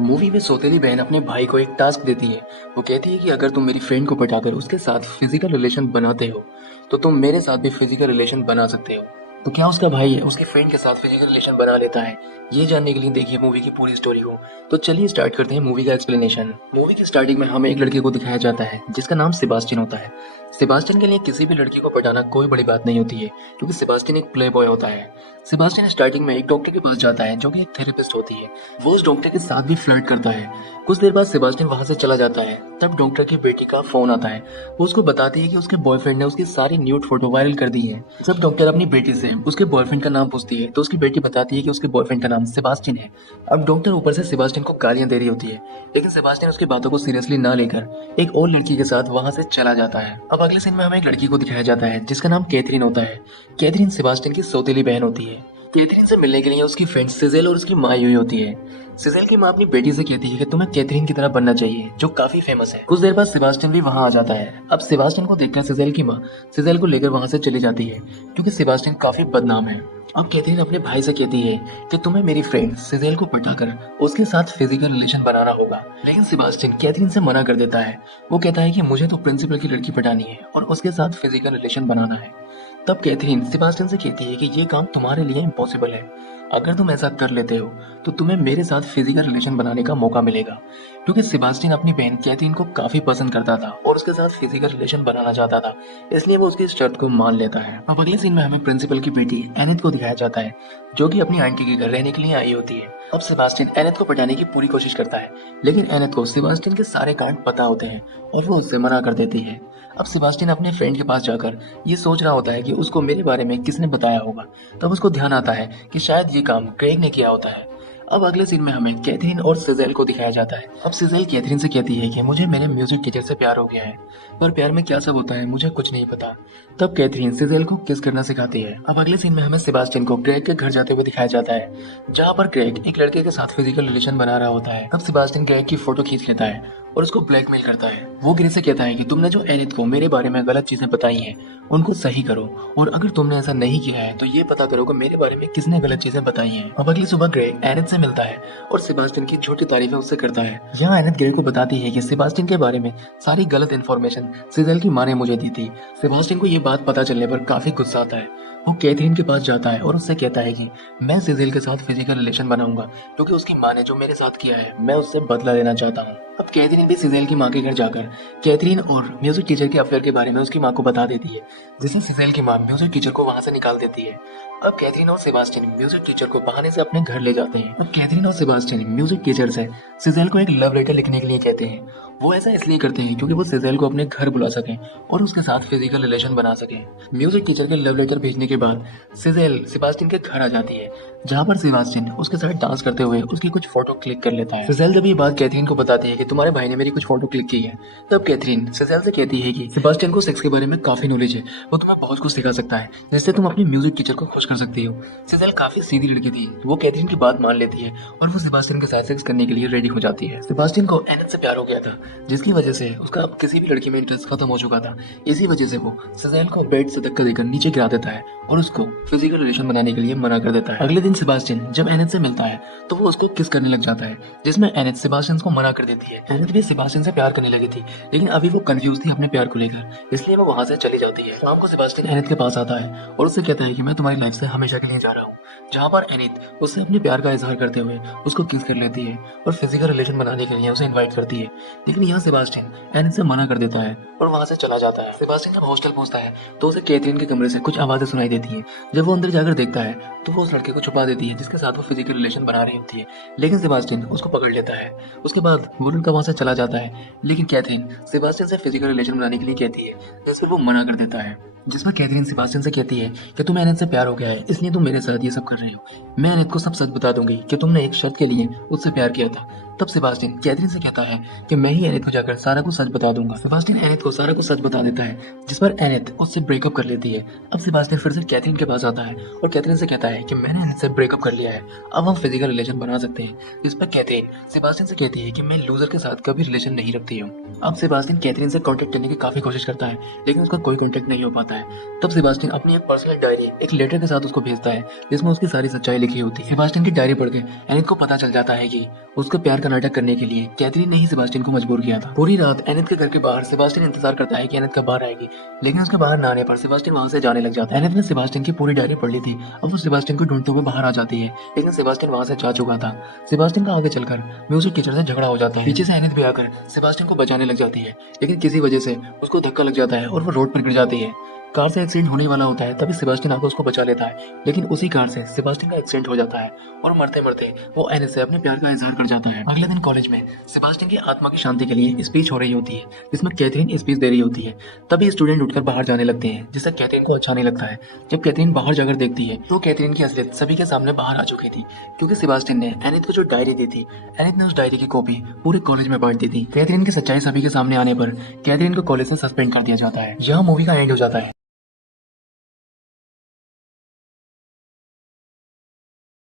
Movie में सौतेली बहन अपने भाई को एक टास्क देती है। वो कहती है कि अगर तुम मेरी फ्रेंड को पटाकर उसके साथ फिजिकल रिलेशन बनाते हो तो तुम मेरे साथ भी फिजिकल रिलेशन बना सकते हो। तो क्या उसका भाई उसकी फ्रेंड के साथ फिजिकल रिलेशन बना लेता है? ये जानने के लिए देखिए मूवी की पूरी स्टोरी को। तो चलिए स्टार्ट करते हैं मूवी का एक्सप्लेनेशन। मूवी की स्टार्टिंग में हमें एक लड़के को दिखाया जाता है जिसका नाम सेबास्टियन होता है। सेबास्टियन के लिए किसी भी लड़की को पटाना कोई बड़ी बात नहीं होती है क्योंकि सेबास्टियन एक प्ले बॉय होता है। सेबास्टियन स्टार्टिंग में एक डॉक्टर के पास जाता है जो कि एक थेरेपिस्ट होती है। वो उस डॉक्टर के साथ भी फ्लर्ट करता है। कुछ देर बाद सेबास्टियन वहां से चला जाता है। तब डॉक्टर की बेटी का फोन आता है। वो उसको बताती है कि उसके बॉयफ्रेंड ने उसकी सारी न्यूड फोटो वायरल कर दी है। जब डॉक्टर अपनी बेटी से उसके बॉयफ्रेंड का नाम पूछती है तो उसकी बेटी बताती है कि उसके बॉयफ्रेंड का नाम सेबास्टियन है। अब डॉक्टर ऊपर से सेबास्टियन को गालियां दे रही होती है, लेकिन सेबास्टियन उसकी बातों को सीरियसली ना लेकर एक और लड़की के साथ वहां से चला जाता है। अब अगले सीन में हमें एक लड़की को दिखाया जाता है जिसका नाम कैथरीन होता है। कैथरीन सेबास्टियन की सौतेली बहन होती है। कैथरीन से मिलने के लिए उसकी फ्रेंड सिजेल और उसकी माँ आई हुई होती है। सिजेल की माँ अपनी बेटी से कहती है कि तुम्हें कैथरीन की तरह बनना चाहिए जो काफी फेमस है। कुछ देर बाद सेबास्टियन भी वहां आ जाता है। अब सेबास्टियन को देखकर सिजेल की माँ सिजेल को लेकर वहां से चली जाती है क्योंकि सेबास्टियन काफी बदनाम है। अब कैथरीन अपने भाई से कहती है कि तुम्हें मेरी फ्रेंड सिजेल को पटाकर उसके साथ फिजिकल रिलेशन बनाना होगा, लेकिन सेबास्टियन कैथरीन से मना कर देता है। वो कहता है कि मुझे तो प्रिंसिपल की लड़की पटानी है और उसके साथ फिजिकल रिलेशन बनाना है। तब कैथरीन सेबास्टियन से कहती है कि ये काम तुम्हारे लिए इम्पॉसिबल है। अगर तुम ऐसा कर लेते हो तो तुम्हें मेरे साथ फिजिकल रिलेशन बनाने का मौका मिलेगा, क्योंकि सेबास्टियन अपनी बहन कैथरीन को काफी पसंद करता था और उसके साथ फिजिकल रिलेशन बनाना चाहता था, इसलिए वो उसकी शर्त को मान लेता है। अब अगले सीन में हमें प्रिंसिपल की बेटी एनिथ को दिखाया जाता है जो कि अपनी आंटी के घर रहने के लिए आई होती है। अब सेबास्टियन एनिथ को पटाने की पूरी कोशिश करता है, लेकिन एनिथ को सेबास्टियन के सारे कांड पता होते हैं और वो उससे मना कर देती है। अब सेबास्टियन अपने फ्रेंड के पास जाकर ये सोच रहा होता है कि उसको मेरे बारे में किसने बताया होगा। तब उसको ध्यान आता है कि शायद ये काम ग्रेग ने किया होता है। अब अगले सीन में हमें कैथरीन और सिजेल को दिखाया जाता है। अब सिजेल कैथरीन से कहती है कि मुझे मेरे म्यूजिक टीचर से प्यार हो गया है, पर प्यार में क्या सब होता है मुझे कुछ नहीं पता। तब कैथरीन सिजेल को किस करना सिखाती है। अब अगले सीन में हमें सेबास्टियन को ग्रेग के घर जाते हुए दिखाया जाता है, जहाँ पर ग्रेग एक लड़के के साथ फिजिकल रिलेशन बना रहा होता है। तब सेबास्टियन ग्रेग की फोटो खींच लेता है और उसको ब्लैकमेल करता है। वो ग्रेग से कहता है कि तुमने जो एनिथ को मेरे बारे में गलत चीजें बताई हैं उनको सही करो, और अगर तुमने ऐसा नहीं किया है तो ये पता करो कि मेरे बारे में किसने गलत चीजें बताई हैं। अब अगली सुबह ग्रेग एनिथ से मिलता है और सेबास्टियन की झूठी तारीफें उससे करता है। यहाँ एनिथ ग्रेग को बताती है कि सेबास्टियन के बारे में सारी गलत इन्फॉर्मेशन सिजेल की माँ ने मुझे दी थी। सेबास्टियन को ये बात पता चलने पर काफी गुस्सा आता है। वो कैथरीन के पास जाता है और उससे कहता है कि मैं सिजेल के साथ फिजिकल रिलेशन बनाऊंगा क्योंकि उसकी माँ ने जो मेरे साथ किया है मैं उससे बदला लेना चाहता हूँ। अब कैथरीन भी सिजेल की माँ के घर जाकर कैथरीन और म्यूजिक टीचर के अफेयर के बारे में उसकी माँ को बता देती है, जिससे सिजेल की माँ म्यूजिक टीचर को वहां से निकाल देती है। अब कैथरीन और सेबास्टियन म्यूजिक टीचर को बहाने से अपने घर ले जाते हैं। अब कैथरीन और सेबास्टियन म्यूजिक टीचर से सिजेल को एक लव लेटर लिखने के लिए कहते हैं। वो ऐसा इसलिए करते हैं क्योंकि वो सिजेल को अपने घर बुला सकें और उसके साथ फिजिकल रिलेशन बना सकें। म्यूजिक टीचर के लव लेटर भेजने के बाद सिजेल सेबास्टियन के घर आ जाती है, जहाँ पर सेबास्टियन उसके साथ डांस करते हुए उसकी कुछ फोटो क्लिक कर लेता है। सिजेल जब ये बात कैथरीन को बताती है कि तुम्हारे भाई ने मेरी कुछ फोटो क्लिक की है, तब कैथरीन सिजेल से कहती है कि सेबास्टियन को सेक्स के बारे में काफी नॉलेज है, वो तुम्हें बहुत कुछ सिखा सकता है जिससे तुम अपनी म्यूजिक टीचर को खुश कर सकती हो। सिजेल काफी सीधी लड़की थी, वो कैथरीन की बात मान लेती है और वो सेबास्टियन के साथ सेक्स करने के लिए रेडी हो जाती है। सेबास्टियन को एनिथ से प्यार हो गया था, जिसकी वजह से उसका अब किसी भी लड़की में इंटरेस्ट खत्म हो चुका था। इसी वजह से वो सिजेल को बेड से धक्का देकर नीचे गिरा देता है और उसको फिजिकल रिलेशन बनाने के लिए मना कर देता है। अगले दिन सेबास्टियन जब एनिथ से मिलता है तो वो उसको किस करने लग जाता है, जिसमें एनिथ सेबास्टियन को मना कर देती है। एनिथ भी सेबास्टियन से प्यार करने लगी थी, लेकिन अभी वो कंफ्यूज थी अपने प्यार को लेकर, इसलिए वो वहां से चली जाती है। शाम को सेबास्टियन एनिथ के पास आता है और उससे कहता है कि मैं तुम्हारी लाइफ से हमेशा के लिए जा रहा हूँ, जहाँ पर एनिथ उससे अपने प्यार का इजहार करते हुए उसको किस कर लेती है और फिजिकल रिलेशन बनाने के लिए उसे इन्वाइट करती है। लेकिन यहाँ सेबास्टियन एनिथ से मना कर देता है और वहां से चला जाता है। सेबास्टियन जब हॉस्टल पहुंचता है तो उसे कैथरीन के कमरे से कुछ आवाजें सुनाई देती हैं। जब वो अंदर जाकर देखता है तो वो उस लड़के को छुपा देती है जिसके साथ वो फिजिकल रिलेशन बना रही होती है, लेकिन सेबास्टियन उसको पकड़ लेता है। उसके बाद वो लड़का वहां से चला जाता है, लेकिन कैथरीन सेबास्टियन से फिजिकल रिलेशन बनाने के लिए कहती है, जिस पर वो मना कर देता है। जिस पर कैथरीन सेबास्टियन से कहती है कि तुम्हें एनिथ से प्यार हो गया है, इसलिए तुम मेरे साथ ये सब कर रहे हो। मैं एनिथ को सब सच बता दूंगी कि तुमने एक शर्त के लिए उससे प्यार किया था। तब सेबास्टियन कैथरीन से कहता है कि मैं ही एनिथ को जाकर सारा कुछ सच बता दूंगा। सेबास्टियन एनिथ को सारा कुछ सच बता देता है, जिस पर एनिथ उससे ब्रेकअप कर लेती है। अब सेबास्टियन फिर से कैथरीन के पास आता है और कैथरीन से कहता है कि मैंने एनिथ से ब्रेकअप कर लिया है, अब हम फिजिकल रिलेशन बना सकते हैं। जिस पर कैथरीन सेबास्टियन से कहती है कि मैं लूजर के साथ कभी रिलेशन नहीं रखती हूँ। अब सेबास्टियन कैथरीन से कॉन्टेक्ट करने की काफी कोशिश करता है, लेकिन उसका कोई कॉन्टेक्ट नहीं हो पाता है। तब सेबास्टियन अपनी एक पर्सनल डायरी एक लेटर के साथ उसको भेजता है, जिसमें उसकी सारी सच्चाई लिखी होती है। सेबास्टियन की डायरी पढ़ के एनिथ को पता चल जाता है कि उसके प्यार का नाटक करने के लिए कैथरीन ने ही सेबास्टियन को मजबूर किया था। पूरी रात एनिथ के घर के बाहर सेबास्टियन इंतजार करता है कि एनिथ कब बाहर आएगी, लेकिन उसके बाहर न आने पर सेबास्टियन वहां से जाने लग जाता है। एनिथ ने सेबास्टियन की पूरी डायरी पढ़ ली थी। अब वो सेबास्टियन को ढूंढते हुए बाहर आ जाती है, लेकिन सेबास्टियन वहां से जा चुका था। सेबास्टियन का आगे चलकर म्यूजिक टीचर से झगड़ा हो जाता है। पीछे से एनिथ भी आकर सेबास्टियन को बचाने लग जाती है, लेकिन किसी वजह से उसको धक्का लग जाता है और वो रोड पर गिर जाती है। कार से एक्सीडेंट होने वाला होता है, तभी सेबास्टियन आकर उसको बचा लेता है, लेकिन उसी कार से सेबास्टियन का एक्सीडेंट हो जाता है और मरते मरते वो एनिथ से अपने प्यार का इजहार कर जाता है। अगले दिन कॉलेज में सेबास्टियन की आत्मा की शांति के लिए स्पीच हो रही होती है, जिसमें कैथरीन स्पीच दे रही होती है। तभी स्टूडेंट उठकर बाहर जाने लगते हैं, जिससे कैथरीन को अच्छा नहीं लगता है। जब कैथरीन बाहर जाकर देखती है तो कैथरीन की असलियत सभी के सामने बाहर आ चुकी थी, क्योंकि सेबास्टियन ने एनिथ को जो डायरी दी थी, एनिथ ने उस डायरी की कॉपी पूरे कॉलेज में बांट दी थी। कैथरीन की सच्चाई सभी के सामने आने पर कैथरीन को कॉलेज से सस्पेंड कर दिया जाता है। यह मूवी का एंड हो जाता है।